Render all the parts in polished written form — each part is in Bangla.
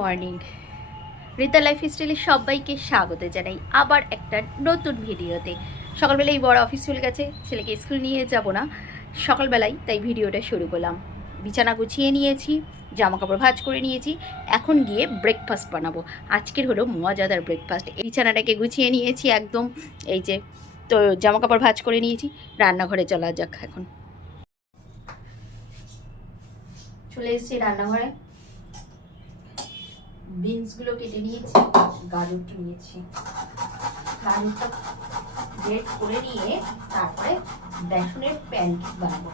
মর্নিং, রিতা লাইফস্টাইলে সবাইকে স্বাগত জানাই আবার একটা নতুন ভিডিওতে। সকালবেলায় বড় অফিস চলে গেছে, ছেলেকে স্কুল নিয়ে যাব না সকালবেলায়, তাই ভিডিওটা শুরু করলাম। বিছানা গুছিয়ে নিয়েছি, জামা কাপড় ভাঁজ করে নিয়েছি, এখন গিয়ে ব্রেকফাস্ট বানাবো। আজকের হলো মজাদার ব্রেকফাস্ট। বিছানাটাকে গুছিয়ে নিয়েছি একদম, এই যে তো জামা কাপড় ভাঁজ করে নিয়েছি, রান্নাঘরে চলা যাক। এখন চলে এসেছি রান্নাঘরে, বিনসগুলো কেটে নিয়েছি, গাজরটা নিয়েছি, গাজরটা গ্রেট করে নিয়ে তারপরে বেসনের প্যানকেক বানাবো।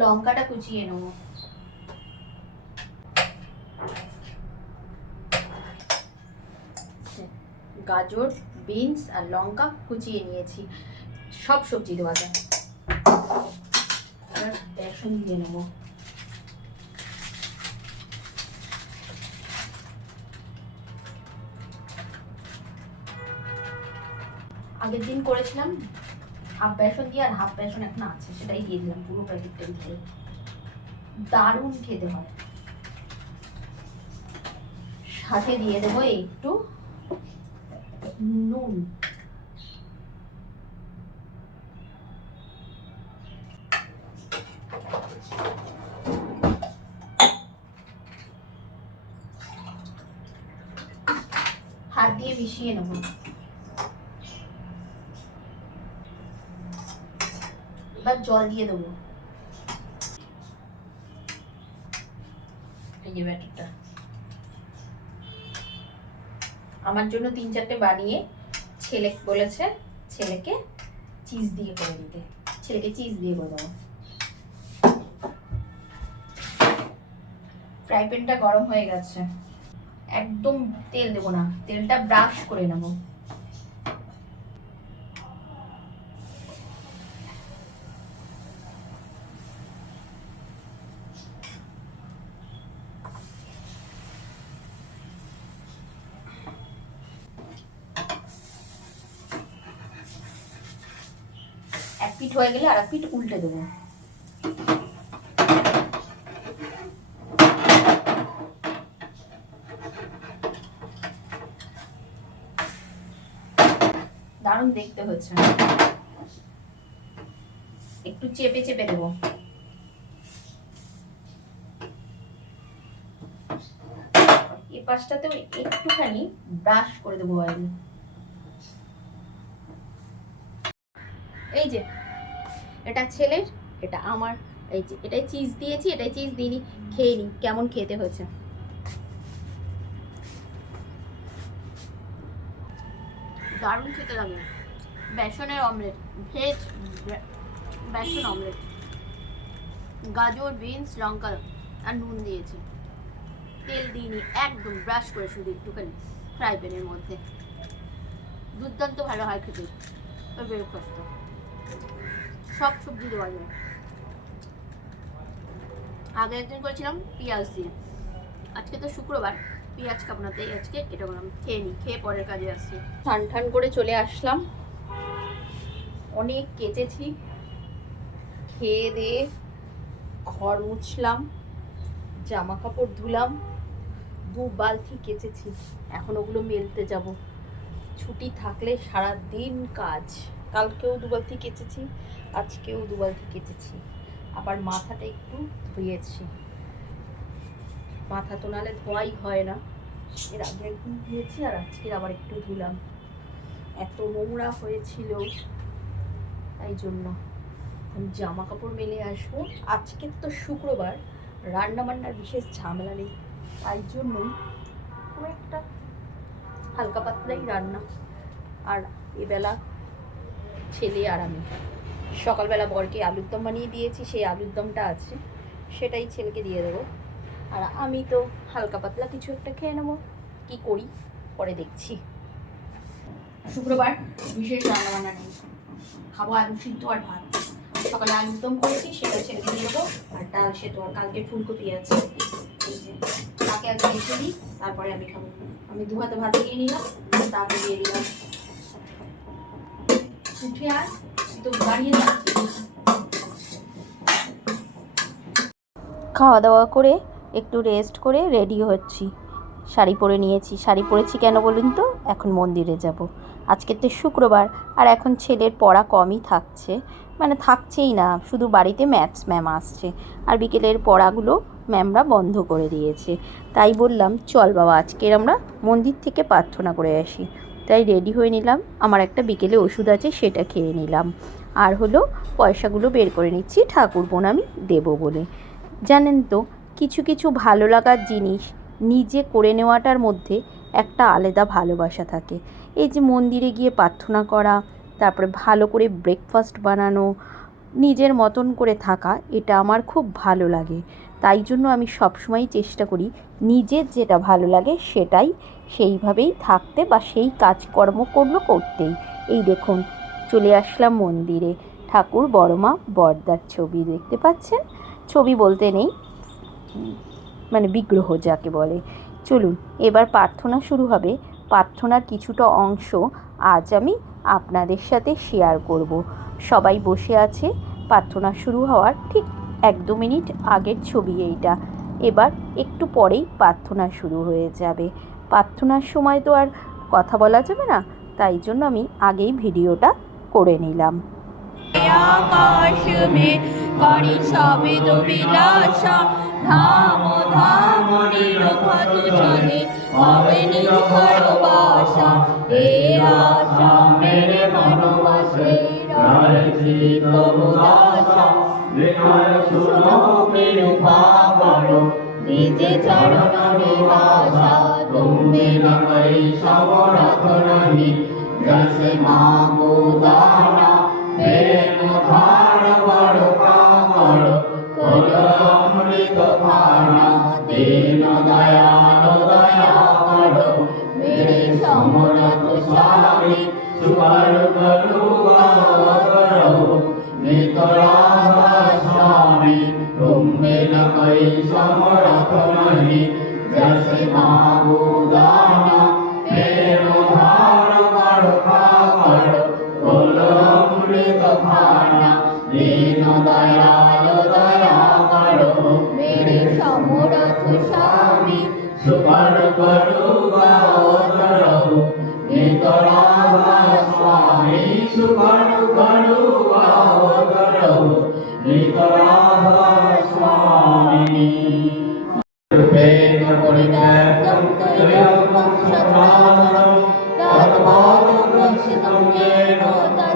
লঙ্কাটা কুচিয়ে নেবো, গাজর, বিনস আর লঙ্কা কুচিয়ে নিয়েছি, সব সবজি দেওয়া যায়। এবার বেসন দিয়ে নেব, আগের দিন করেছিলাম হাফ বেসন দিয়ে, আর হাফ বেসন এখন আছে, সেটাই দিয়ে দিলাম পুরো প্যাকেটটাই ধরে। দারুণ খেতে হয়। সাথে দিয়ে দেবো একটু নুন, হাত দিয়ে মিশিয়ে নেব। এবার জল দিয়ে দেবো, এই যে ব্যাটারটা আমার জন্য 3-4টে বানিয়ে ছেলে বলেছে ছেলেকে চিজ দিয়ে করে দিতে, ছেলেকে চিজ দিয়ে করে দেবো। ফ্রাই প্যানটা গরম হয়ে গেছে, একদম তেল দেবো না, তেলটা ব্রাশ করে নেব। এক পিঠ হয়ে গেলে আর এক পিঠ উল্টে দেবো। দারুণ দেখতে হচ্ছে, একটু চেপে চেপে দেবো। এই পাশটাতেও একটুখানি ব্রাশ করে দেবো অয়েল। এই যে এটা ছেলের, এটা আমার, এই যে এটাই চিজ দিয়েছি, এটাই চিজ দিইনি, খেয়ে নি কেমন খেতে হয়েছে। দারুণ খেতে লাগে। বেসনের অমলেট, ভেজ বেসন অমলেট, গাজর, বিনস, লঙ্কা আর নুন দিয়েছি, তেল দিইনি, একদম ব্রাশ করে শুধু একটুখানি ফ্রাই প্যানের মধ্যে। দুর্দান্ত ভালো হয় খেতে ব্রেকফাস্টটা, সব সবজি দেওয়া যায়। আগে একদিন করেছিলাম পেঁয়াজ দিয়ে, আজকে তো শুক্রবার, পেঁয়াজ খাবো না, তাই আজকে এটা করলাম। খেয়ে নিই, খেয়ে পরের কাজে আসছি। ঠান ঠান করে চলে আসলাম, অনেক কেচেছি, খেয়ে দিয়ে ঘর মুছলাম, জামা কাপড় ধুলাম, 2 বালতি কেচেছি, এখন ওগুলো মেলতে যাব। ছুটি থাকলে সারা দিন কাজ। কালকেও 2 বালতি কেচেছি, আজকেও 2 বালতি কেচেছি। আবার মাথাটা একটু ধুয়েছি, মাথা তো নালে ধোয়াই হয় না, এর আগে একদিন ধুয়েছি আর আজকে আবার একটু ধুলাম, এত নোংরা হয়েছিল তাই জন্য। জামা কাপড় মেলে আসবো। আজকের তো শুক্রবার, রান্না বান্নার বিশেষ ঝামেলা নেই, তাই জন্যই খুব একটা হালকা পাতলাই রান্না। আর এবেলা ছেলে আর আমি, সকালবেলা বরকে আলুর দম বানিয়ে দিয়েছি, সেই আলুর দমটা আছে, সেটাই ছেলেকে দিয়ে দেবো। আর আমি তো হালকা পাতলা কিছু একটা খেয়ে নেবো, কী করি পরে দেখছি। শুক্রবার বিশেষ রান্নাবান্না নেই, খাবো আলু সিদ্ধ আর ভাত। সকালে আলুর দম করেছি, সেটা ছেলেকে দিয়ে দেবো। আর ডাল সেদ্ধ, আর কালকে ফুলকপি আছে, এই যে তাকে মাকে আগে রেখে দিই, তারপরে আমি খাবো। আমি 2 হাতে ভাত নিয়ে নিলাম, তাকে দিয়ে দিলাম। উঠে আয়, তো দাঁড়িয়ে যাচ্ছিস। খাওয়া দাওয়া করে একটু রেস্ট করে রেডি হচ্ছি। শাড়ি পরে নিয়েছি। শাড়ি পরেছি কেন বলুন তো, এখন মন্দিরে যাব। আজকে তো শুক্রবার, আর এখন ছেলের পড়া কমই থাকছে, মানে থাকছেই না, শুধু বাড়িতে ম্যাথস ম্যাম আসছে, আর বিকেলের পড়াগুলো ম্যামরা বন্ধ করে দিয়েছে। তাই বললাম চল বাবা আজকের আমরা মন্দির থেকে প্রার্থনা করে আসি। তাই রেডি হয়ে নিলাম। আমার একটা বিকেলে ওষুধ আছে, সেটা খেয়ে নিলাম। আর হলো পয়সাগুলো বের করে নিচ্ছি, ঠাকুর বোন আমি দেবো বলে। জানেন তো, কিছু কিছু ভালো লাগার জিনিস নিজে করে নেওয়াটার মধ্যে একটা আলাদা ভালোবাসা থাকে। এই যে মন্দিরে গিয়ে প্রার্থনা করা, তারপরে ভালো করে ব্রেকফাস্ট বানানো, নিজের মতন করে থাকা, এটা আমার খুব ভালো লাগে। তাই জন্য আমি সবসময়ই চেষ্টা করি নিজের যেটা ভালো লাগে সেটাই সেইভাবেই থাকতে, বা সেই কাজকর্ম করতেই। এই দেখুন চলে আসলাম মন্দিরে। ঠাকুর, বড়মা, বড়দার ছবি দেখতে পাচ্ছেন। ছবি বলতে নেই, মানে বিগ্রহ যাকে বলে। চলুন এবার প্রার্থনা শুরু হবে। প্রার্থনার কিছুটা অংশ আজ আমি আপনাদের সাথে শেয়ার করব। সবাই বসে আছে, প্রার্থনা শুরু হওয়ার ঠিক 1-2 মিনিট আগের ছবি এইটা। এবার একটু পরেই প্রার্থনা শুরু হয়ে যাবে। প্রার্থনার সময় তো আর কথা বলা যাবে না, তাই জন্য আমি আগেই ভিডিওটা করে নিলাম। আকাশ মে করি শব্দ বিলাসা, ধাম ধাম নিরখতু চলে হবে নিজ ঘর বাসা। এ আশা মেরে মন বসে রয়েছি তবু দাসা। শুনো কৃপা করো নিজে চরণ নিবাসা। তুমি নকই সমরথ নহি জৈসে মাবুদানা। প্রেম ধার বড় কাকর কলো অমৃত খানা। দীন দয়াল দয়া করো মেরে সমরথ স্বামী। সুকর করুণা করো নিতরাগ স্বামী। তুমি নকই সমরথ নহি জৈসে মাবুদানা। প্রেম ধার বড় কাকর কলো অমৃত খানা। দীন দয়াল দয়া করো মেরে সমরথ স্বামী। সুকর করুণা করো নিতরাগ স্বামী। সুকর করুণা করো নিতরাগ স্বামী। রূপেণ পরিত্যক্তং ত্রৈলোক্যং সচরাচরং তৎপদং দর্শিতং येन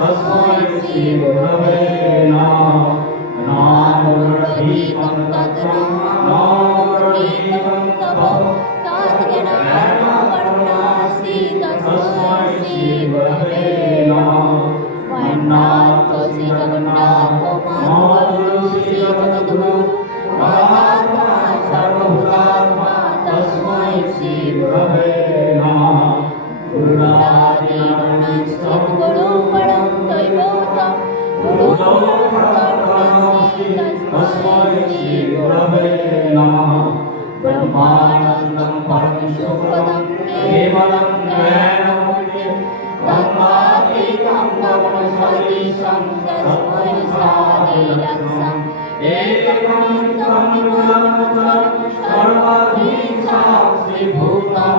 তস্मै শ্রী গুরবে নমঃ। নামোরধিকং তত্র নামোরধিকং তপ তদ্জ্ঞানায় পরমনাসি তস্मै শ্রী গুরবে নমঃ। বন্নাথ শ্রী জগন্নাথ মাধুগুরু শ্রী জগদ্গুরু মহাত্মা সর্বভূতাত্মা তস্मै শ্রী গুরবে নমঃ। গুরুরাদি গণাশ্চিৎ গুরু পরম দৈবতম গুরু পরমশ্রী তস্मै শ্রী গুরবে নমঃ। ব্রহ্মানন্দং পরম সুখদং কেবলং জ্ঞানমূর্তিং গঙ্গাতীতং গগন সদৃশং তস্मै সাদিলক্ষং। একমন্ত্রং নির্মলমচলং সর্বভূতসাক্ষীভূতং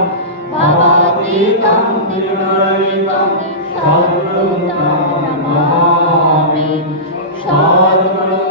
ভবাতীতং নির্মলিতং সদ্গুরুং নমামি। সদ্গুরুং